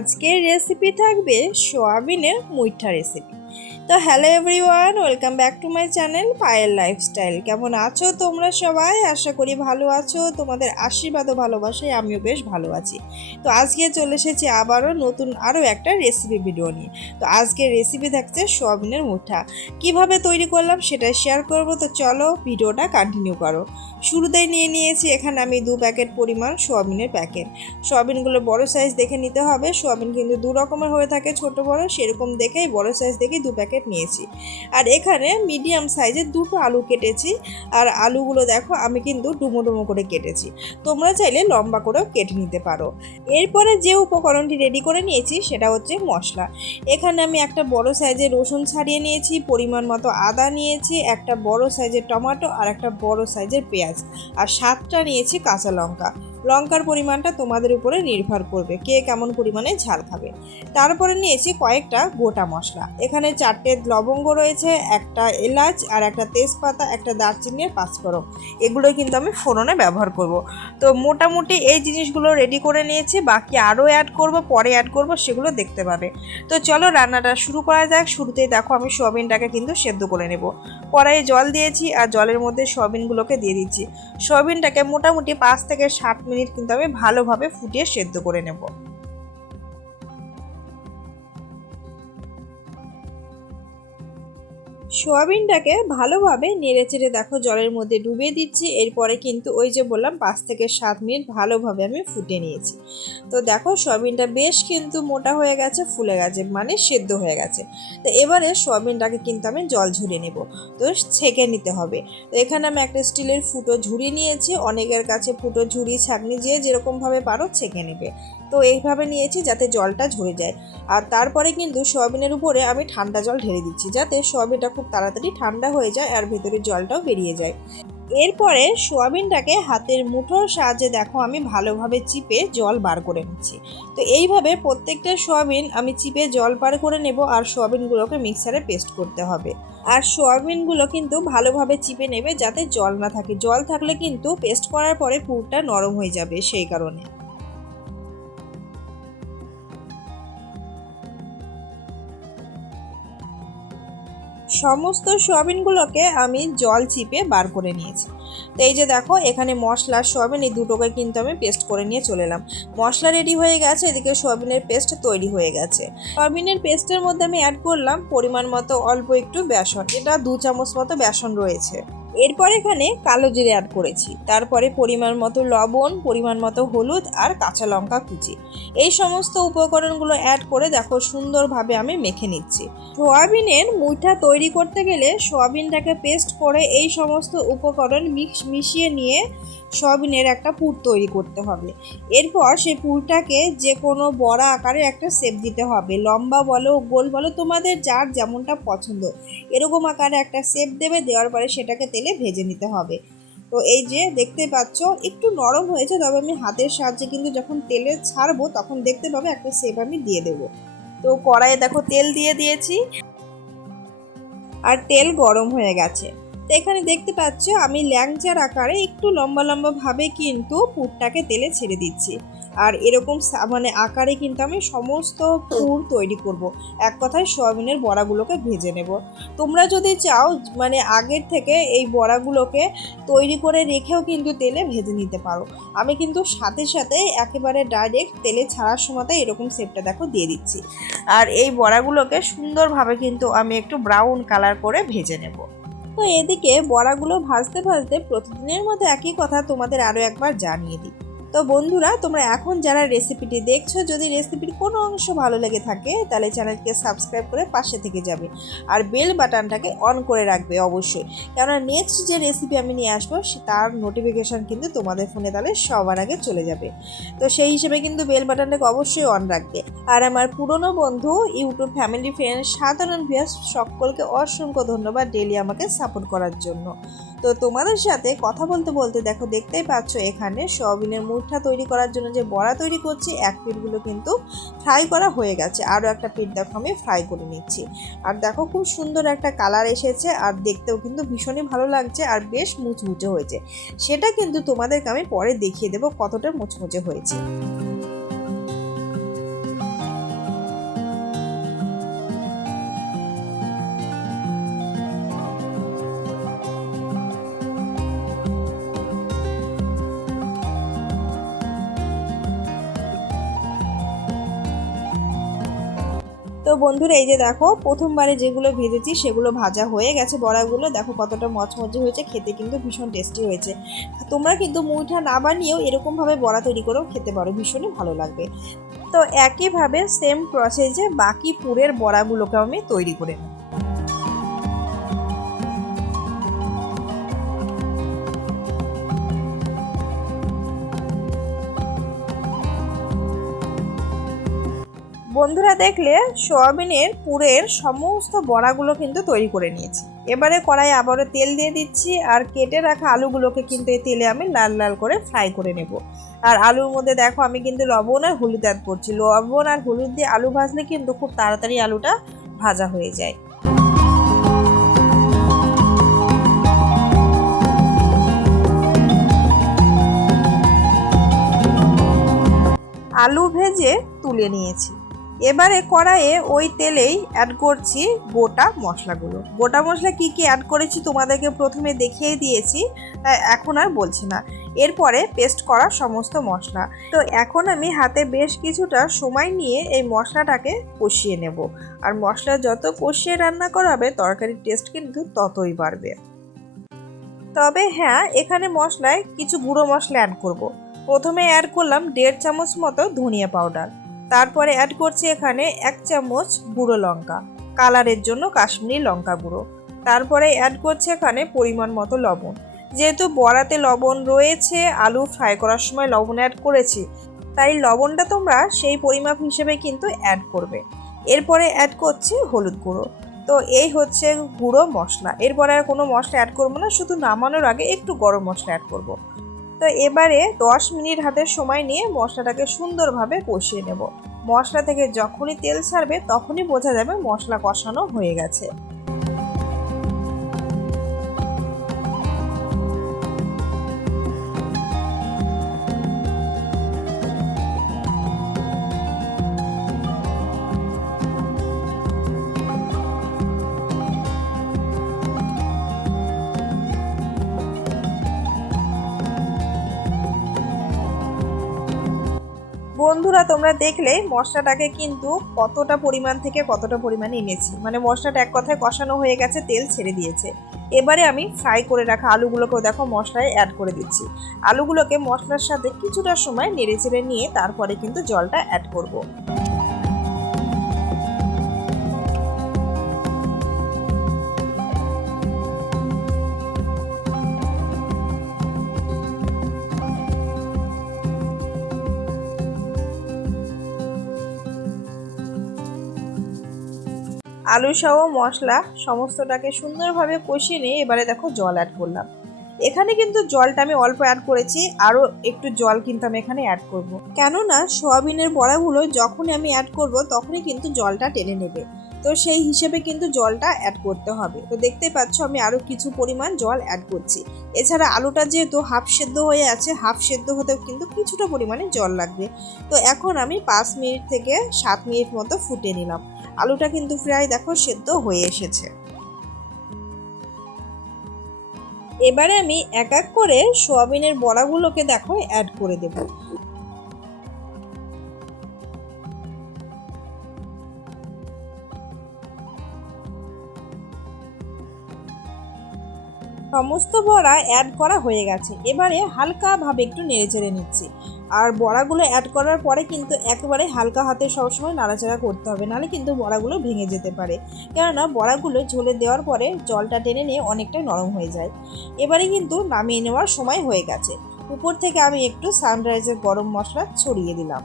আজকের রেসিপি থাকবে সোয়াবিনের মুইঠা রেসিপি তো hello everyone, welcome back to my channel Payel lifestyle. কেমন আছো তোমরা সবাই? আশা করি ভালো আছো। তোমাদের আশীর্বাদ ও ভালোবাসায় আমিও বেশ ভালো আছি। তো আজকে চলে এসেছি আবারও নতুন আরও একটা রেসিপি ভিডিও নিয়ে। তো আজকের রেসিপি থাকছে সোয়াবিনের মুঠা। কীভাবে তৈরি করলাম সেটা শেয়ার করব। তো চলো ভিডিওটা কন্টিনিউ করো। শুরুতেই নিয়ে নিয়েছি এখানে আমি দু প্যাকেট পরিমাণ সোয়াবিনের প্যাকেট সোয়াবিনগুলো বড় সাইজ দেখে নিতে হবে। সোয়াবিন কিন্তু দু রকমের হয়ে থাকে, ছোট বড়। সেরকম দেখেই বড় সাইজ দেখেই দু প্যাকেট নিয়েছি। আর এখানে মিডিয়াম সাইজের দুটো আলু কেটেছি। আর আলুগুলো দেখো, আমি কিন্তু ডুমো ডুমো করে কেটেছি। তোমরা চাইলে লম্বা করেও কেটে নিতে পারো। এরপরে যে উপকরণটি রেডি করে নিয়েছি, সেটা হচ্ছে মশলা। এখানে আমি একটা বড় সাইজের রসুন ছাড়িয়ে নিয়েছি, পরিমাণ মতো আদা নিয়েছি, একটা বড় সাইজের টমেটো, আর একটা বড় সাইজের পেঁয়াজ। আর সাতটা নিয়েছি কাঁচা লঙ্কা। লঙ্কার পরিমাণটা তোমাদের উপরে নির্ভর করবে, কে কেমন পরিমাণে ঝাল খাবে। তারপরে নিয়েছি কয়েকটা গোটা মশলা। এখানে চারটে লবঙ্গ রয়েছে, একটা এলাচ আর একটা তেজপাতা, একটা দারচিনির পাঁচফোড়ন। এগুলো কিন্তু আমি ফোড়নে ব্যবহার করব। তো মোটামুটি এই জিনিসগুলো রেডি করে নিয়েছি, বাকি আরও অ্যাড করব, পরে অ্যাড করব, সেগুলো দেখতে পাবে। তো চলো রান্নাটা শুরু করা যাক। শুরুতেই দেখো আমি সোয়াবিনটাকে কিন্তু সেদ্ধ করে নেব। কড়াইয়ে জল দিয়েছি আর জলের মধ্যে সোয়াবিনগুলোকে দিয়ে দিচ্ছি। সোয়াবিনটাকে মোটামুটি পাঁচ থেকে ষাট মিনিট কিন্তু আমি ভালোভাবে ফুটিয়ে সেদ্ধ করে নেব। সোয়াবিনটাকে ভালোভাবে নেড়ে চেড়ে দেখো, জলের মধ্যে ডুবিয়ে দিচ্ছি। এরপরে কিন্তু ওই যে বললাম, পাঁচ থেকে সাত মিনিট ভালোভাবে আমি ফুটে নিয়েছি। তো দেখো, সোয়াবিনটা বেশ কিন্তু মোটা হয়ে গেছে, ফুলে গেছে মানে সেদ্ধ হয়ে গেছে। তো এবারে সোয়াবিনটাকে কিন্তু আমি জল ঝরিয়ে নেব। তো ছেঁকে নিতে হবে। তো এখানে আমি একটা স্টিলের ফুটো ঝুড়ি নিয়েছি। অনেকের কাছে ফুটো ঝুড়ি, ছাঁকনি দিয়ে যেরকমভাবে পারো ছেঁকে নেবে। তো এইভাবে নিয়েছি যাতে জলটা ঝরে যায়। আর তারপরে কিন্তু সোয়াবিনের উপরে আমি ঠান্ডা জল ঢেলে দিচ্ছি, যাতে সোয়াবিনটা খুব তাড়াতাড়ি ঠান্ডা হয়ে যায় আর ভেতরের জলটাও বেরিয়ে যায়। এরপরে সোয়াবিনটাকে হাতের মুঠোর সাহায্যে দেখো আমি ভালোভাবে চিপে জল বার করে নিচ্ছি। তো এইভাবে প্রত্যেকটা সোয়াবিন আমি চিপে জল বার করে নেব আর সোয়াবিনগুলোকে মিক্সারে পেস্ট করতে হবে। আর সোয়াবিনগুলো কিন্তু ভালোভাবে চিপে নেবে যাতে জল না থাকে। জল থাকলে কিন্তু পেস্ট করার পরে পুরটা নরম হয়ে যাবে সেই কারণে। সমস্ত সোয়াবিনগুলোকে আমি জল চিপে বার করে নিয়েছি। তো এই যে দেখো, এখানে মশলা, সোয়াবিন এই দুটোকে কিন্তু আমি পেস্ট করে নিয়ে চলে এলাম। মশলা রেডি হয়ে গেছে, এদিকে সোয়াবিনের পেস্ট তৈরি হয়ে গেছে। সোয়াবিনের পেস্টের মধ্যে আমি অ্যাড করলাম পরিমাণ মতো অল্প একটু বেসন, এটা দু চামচ মতো বেসন রয়েছে। এরপর এখানে কালো জিরে অ্যাড করেছি, তারপরে পরিমাণ মতো লবণ, পরিমাণ মতো হলুদ আর কাঁচা লঙ্কা কুচি। এই সমস্ত উপকরণগুলো অ্যাড করে দেখো সুন্দরভাবে আমি মেখে নিচ্ছি। সোয়াবিনের মুঠা তৈরি করতে গেলে সোয়াবিনটাকে পেস্ট করে এই সমস্ত উপকরণ মিক্স মিশিয়ে নিয়ে সোয়াবিনের একটা পুর তৈরি করতে হবে। এরপর সেই পুরটাকে যে কোনো বড়া আকারে একটা শেপ দিতে হবে। লম্বা বলো, গোল বলো, তোমাদের যার যেমনটা পছন্দ। এরকম আকারে একটা শেপ দেবে, দেওয়ার পরে সেটাকে তেলে ভেজে নিতে হবে। তো এই যে দেখতে পাচ্ছ, একটু নরম হয়েছে, তবে আমি হাতের সাহায্যে কিন্তু যখন তেলে ছাড়বো, তখন দেখতে পাবে একটা শেপ আমি দিয়ে দেবো। তো কড়াইয়ে দেখো তেল দিয়ে দিয়েছি। আর তেল গরম হয়ে গেছে। তো এখানে দেখতে পাচ্ছ, আমি ল্যাংচার আকারে একটু লম্বা লম্বাভাবে কিন্তু পুরটাকে তেলে ছেড়ে দিচ্ছি। আর এরকম মানে আকারে কিন্তু আমি সমস্ত পুর তৈরি করব। এক কথায় সয়াবিনের বড়াগুলোকে ভেজে নেব। তোমরা যদি চাও মানে আগের থেকে এই বড়াগুলোকে তৈরি করে রেখেও কিন্তু তেলে ভেজে নিতে পারো। আমি কিন্তু সাথে সাথে একেবারে ডাইরেক্ট তেলে ছাড়ার সময়তে এরকম শেপটা দেখো দিয়ে দিচ্ছি। আর এই বড়াগুলোকে সুন্দরভাবে কিন্তু আমি একটু ব্রাউন কালার করে ভেজে নেব। তো এদিকে বড়াগুলো ভাজতে ভাজতে প্রতিদিনের মতো একই কথা তোমাদের আরও একবার জানিয়ে দিই। তো বন্ধুরা, তোমরা এখন যারা রেসিপিটি দেখছ, যদি রেসিপির কোনো অংশ ভালো লেগে থাকে, তাহলে চ্যানেলকে সাবস্ক্রাইব করে পাশে থেকে যাবে। আর বেল বাটনটাকে অন করে রাখবে অবশ্যই। কেননা নেক্সট যে রেসিপি আমি নিয়ে আসব তার নোটিফিকেশান কিন্তু তোমাদের ফোনে তাহলে সবার আগে চলে যাবে। তো সেই হিসেবে কিন্তু বেল বাটনটাকে অবশ্যই অন রাখবে। আর আমার পুরনো বন্ধু ইউটিউব ফ্যামিলি ফ্রেন্ড সাধারণ ভিয়াস সকলকে অসংখ্য ধন্যবাদ ডেলি আমাকে সাপোর্ট করার জন্য। তো তোমাদের সাথে কথা বলতে বলতে দেখো, দেখতেই পাচ্ছ এখানে সয়াবিনের মুঠা তৈরি করার জন্য যে বড়া তৈরি করছি, এক পিঠগুলো কিন্তু ফ্রাই করা হয়ে গেছে। আরও একটা পিঠ দেখো, আমি ফ্রাই করে নিচ্ছি। আর দেখো খুব সুন্দর একটা কালার এসেছে, আর দেখতেও কিন্তু ভীষণই ভালো লাগছে আর বেশ মুচমুচে হয়েছে। সেটা কিন্তু তোমাদেরকে আমি পরে দেখিয়ে দেবো কতটা মুচমুচে হয়েছে। তো বন্ধুরা, এই যে দেখো, প্রথমবারে যেগুলো ভেজেছি সেগুলো ভাজা হয়ে গেছে বড়াগুলো। দেখো কতটা মচমচে হয়েছে, খেতে কিন্তু ভীষণ টেস্টি হয়েছে। তোমরা কিন্তু মুইঠা না বানিয়েও এরকমভাবে বড়া তৈরি করেও খেতে পারো, ভীষণই ভালো লাগবে। তো একইভাবে সেম প্রসেসে বাকি পুরের বড়াগুলোকেও আমি তৈরি করে নেব। বন্ধুরা দেখলে সোয়াবিনের পুরের সমস্ত বড়াগুলো কিন্তু তৈরি করে নিয়েছি। এবারে কড়াই আবারও তেল দিয়ে দিচ্ছি আর কেটে রাখা আলুগুলোকে কিন্তু এই তেলে আমি লাল লাল করে ফ্রাই করে নেব। আর আলুর মধ্যে দেখো আমি কিন্তু লবণ আর হলুদ অ্যাড করছি। লবণ আর হলুদ দিয়ে আলু ভাজলে কিন্তু খুব তাড়াতাড়ি আলুটা ভাজা হয়ে যায়। আলু ভেজে তুলে নিয়েছি। এবারে কড়াইয়ে ওই তেলেই অ্যাড করছি গোটা মশলাগুলো। গোটা মশলা কি কি অ্যাড করেছি তোমাদেরকে প্রথমে দেখিয়ে দিয়েছি, তাই এখন আর বলছি না। এরপরে পেস্ট করা সমস্ত মশলা। তো এখন আমি হাতে বেশ কিছুটা সময় নিয়ে এই মশলাটাকে কষিয়ে নেব। আর মশলা যত কষিয়ে রান্না করা হবে তরকারির টেস্ট কিন্তু ততই বাড়বে। তবে হ্যাঁ এখানে মশলায় কিছু গুঁড়ো মশলা অ্যাড করব। প্রথমে অ্যাড করলাম দেড় চামচ মতো ধনিয়া পাউডার তারপরে অ্যাড করছি এখানে এক চামচ গুঁড়ো লঙ্কা। কালারের জন্য কাশ্মীরি লঙ্কা গুঁড়ো। তারপরে অ্যাড করছি এখানে পরিমাণ মতো লবণ। যেহেতু বড়াতে লবণ রয়েছে, আলু ফ্রাই করার সময় লবণ অ্যাড করেছি, তাই লবণটা তোমরা সেই পরিমাপ হিসেবে কিন্তু অ্যাড করবে। এরপরে অ্যাড করছি হলুদ গুঁড়ো। তো এই হচ্ছে গুঁড়ো মশলা। এরপরে আর কোনো মশলা অ্যাড করব না, শুধু নামানোর আগে একটু গরম মশলা অ্যাড করব। তো এবারে দশ মিনিট হাতের সময় নিয়ে মশলাটাকে সুন্দরভাবে কষিয়ে নেব। মশলা থেকে যখনই তেল ছাড়বে, তখনই বোঝা যাবে মশলা কষানো হয়ে গেছে। বন্ধুরা, তোমরা দেখলে মশলাটাকে কিন্তু কতটা পরিমাণ থেকে কতটা পরিমাণে এনেছি। মানে মশলাটা এক কথায় কষানো হয়ে গেছে, তেল ছেড়ে দিয়েছে। এবারে আমি ফ্রাই করে রাখা আলুগুলোকেও দেখো মশলায় অ্যাড করে দিচ্ছি। আলুগুলোকে মশলার সাথে কিছুটা সময় নেড়ে চেড়ে নিয়ে তারপরে কিন্তু জলটা অ্যাড করব। আলু সহ মশলা সমস্তটাকে সুন্দরভাবে কষিয়ে নিয়ে এবারে দেখো জল অ্যাড করলাম। এখানে কিন্তু জলটা আমি অল্প অ্যাড করেছি, আরও একটু জল কিন্তু আমি এখানে অ্যাড করব। কেননা সোয়াবিনের বড়াগুলো যখনই আমি অ্যাড করব তখনই কিন্তু জলটা টেনে নেবে। তো সেই হিসেবে কিন্তু জলটা অ্যাড করতে হবে। তো দেখতে পাচ্ছ আমি আরও কিছু পরিমাণ জল অ্যাড করছি। এছাড়া আলুটা যেহেতু হাফ সেদ্ধ হয়ে আছে হাফ সেদ্ধ হতেও কিন্তু কিছুটা পরিমাণে জল লাগবে। তো এখন আমি পাঁচ মিনিট থেকে সাত মিনিট মতো ফুটে নিলাম। আলুটা কিন্তু প্রায় দেখো সেদ্ধ হয়ে এসেছে। এবারে আমি এক এক করে সোয়াবিনের বড়াগুলোকে দেখো অ্যাড করে দেব। সমস্ত বড়া অ্যাড করা হয়ে গেছে। এবারে হালকাভাবে একটু নেড়ে চেড়ে নিচ্ছি। আর বড়াগুলো অ্যাড করার পরে কিন্তু একেবারে হালকা হাতে সবসময় নাড়াচাড়া করতে হবে, নাহলে কিন্তু বড়াগুলো ভেঙে যেতে পারে। কেননা বড়াগুলো ঝোলে দেওয়ার পরে জলটা টেনে নিয়ে অনেকটা নরম হয়ে যায়। এবারে কিন্তু নামিয়ে নেওয়ার সময় হয়ে গেছে। উপর থেকে আমি একটু সানরাইজের গরম মশলা ছড়িয়ে দিলাম।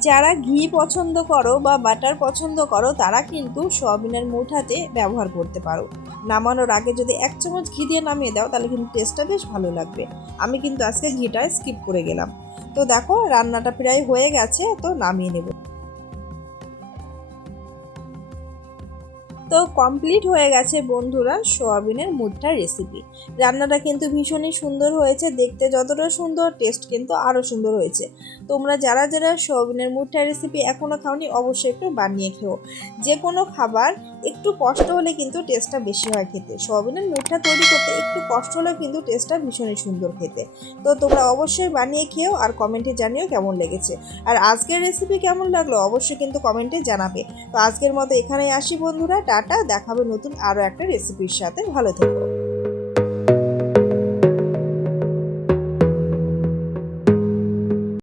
যারা ঘি পছন্দ করো বা বাটার পছন্দ করো, তারা কিন্তু সোয়াবিনের মুঠাতে ব্যবহার করতে পারো। নামানোর আগে যদি এক চামচ ঘি দিয়ে নামিয়ে দাও, তাহলে কিন্তু টেস্টটা বেশ ভালো লাগবে। আমি কিন্তু আজকে ঘিটা স্কিপ করে গেলাম। তো দেখো, রান্নাটা প্রায় হয়ে গেছে, তো নামিয়ে নেব। তো কমপ্লিট হয়ে গেছে বন্ধুরা সোয়াবিনের মুঠটা রেসিপি রান্নাটা কিন্তু ভীষণই সুন্দর হয়েছে, দেখতে যতটা সুন্দর টেস্ট কিন্তু আরও সুন্দর হয়েছে। তোমরা যারা যারা সোয়াবিনের মুঠটা রেসিপি এখনও খাওনি, অবশ্যই একটু বানিয়ে খেও। যে কোনো খাবার একটু কষ্ট হলে কিন্তু টেস্টটা বেশি হয় খেতে। সোয়াবিনের মুঠটা তৈরি করতে একটু কষ্ট হলে কিন্তু টেস্টটা ভীষণই সুন্দর খেতে। তো তোমরা অবশ্যই বানিয়ে খেও আর কমেন্টে জানিও কেমন লেগেছে। আর আজকের রেসিপি কেমন লাগল, অবশ্যই কিন্তু কমেন্টে জানাবে। তো আজকের মতো এখানেই আসি বন্ধুরা টাটা দেখাবে নতুন আরও একটা রেসিপির সাথে। ভালো থেকো।